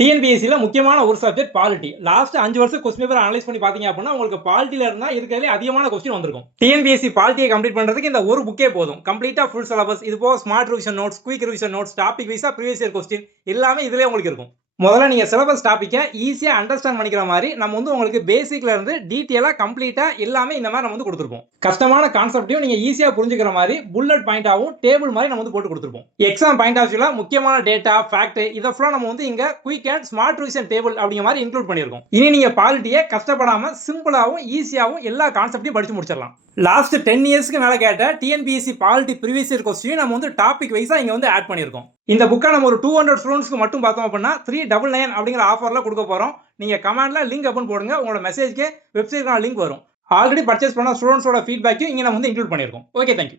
டிஎன்பிஎஸ்சில முக்கியமான ஒரு subject polity. Last 5 வருஷம் கொஸ்டின் பேப்பர் அனலைஸ் பண்ணி பார்த்தீங்க அப்படின்னா, உங்களுக்கு பாலிட்டில இருந்தா இருக்கிறதுலே அதிகமான கொஸ்டின் வந்திருக்கும். டிஎன்பிஎஸ்சி பாலிட்டியை கம்ப்ளீட் பண்றதுக்கு இந்த ஒரு புக்கே போதும். கம்ப்ளீட்டா ஃபுல் சிலபஸ், இது போக smart revision notes, quick revision notes, topic வைஸா ப்ரீவியஸ் இயர் கொஸ்டின் எல்லாமே இதுலயே உங்களுக்கு இருக்கும். முதல்ல நீங்க சிலபஸ் டாபிக்க ஈஸியா அண்டர்ஸ்டாண்ட் பண்ணிக்கிற மாதிரி நம்ம உங்களுக்கு பேசிக்ல இருந்து டீடைலா கம்ப்ளீட்டா எல்லாமே இந்த மாதிரி நம்ம கொடுத்திருப்போம். கஷ்டமான கான்செப்டையும் நீங்க ஈஸியா புரிஞ்சுக்கிற மாதிரி புல்லட் பாயிண்டாவும் டேபிள் மாதிரி நம்ம போட்டு கொடுத்திருப்போம். எக்ஸாம் பாயிண்ட் ஆஃப் வியூல முக்கியமான டேட்டா, ஃபேக்ட் இத ஃபுல்லா நம்ம இங்க quick and smart revision table அப்படிங்கிற மாதிரி இன்க்ளூட் பண்ணியிருக்கோம். இனி நீங்க பாலிட்டியை கஷ்டப்படாம சிம்பிளாவும் ஈஸியாவும் எல்லா கான்செப்டையும் படிச்சு முடிச்சிடலாம். லாஸ்ட் 10 இயர்ஸ்க்கு மேல கேட்ட TNPSC polity previous year question நம்ம டாபிக் வைஸா இங்க ஆட் பண்ணியிருக்கோம். இந்த புக்கை நம்ம ஒரு 200 ஸ்டூடெண்ட்ஸ்க்கு மட்டும் பார்த்தோம் அப்படின்னா 399 அப்படிங்கிற ஆஃபர்ல கொடுக்க போறோம். நீங்க கமெண்ட்ல லிங்க் அப்படின்னு போடுங்க, உங்களோட மெசேஜ்க்கு வெப்சைட்க்கான லிங்க் வரும். ஆல்ரெடி பர்ச்சேஸ் பண்ண ஸ்டூடெண்ட்ஸோட ஃபீட்பேக்கையும் இங்க நம்ம இன்க்ளூட் பண்ணியிருக்கோம். Okay, thank you.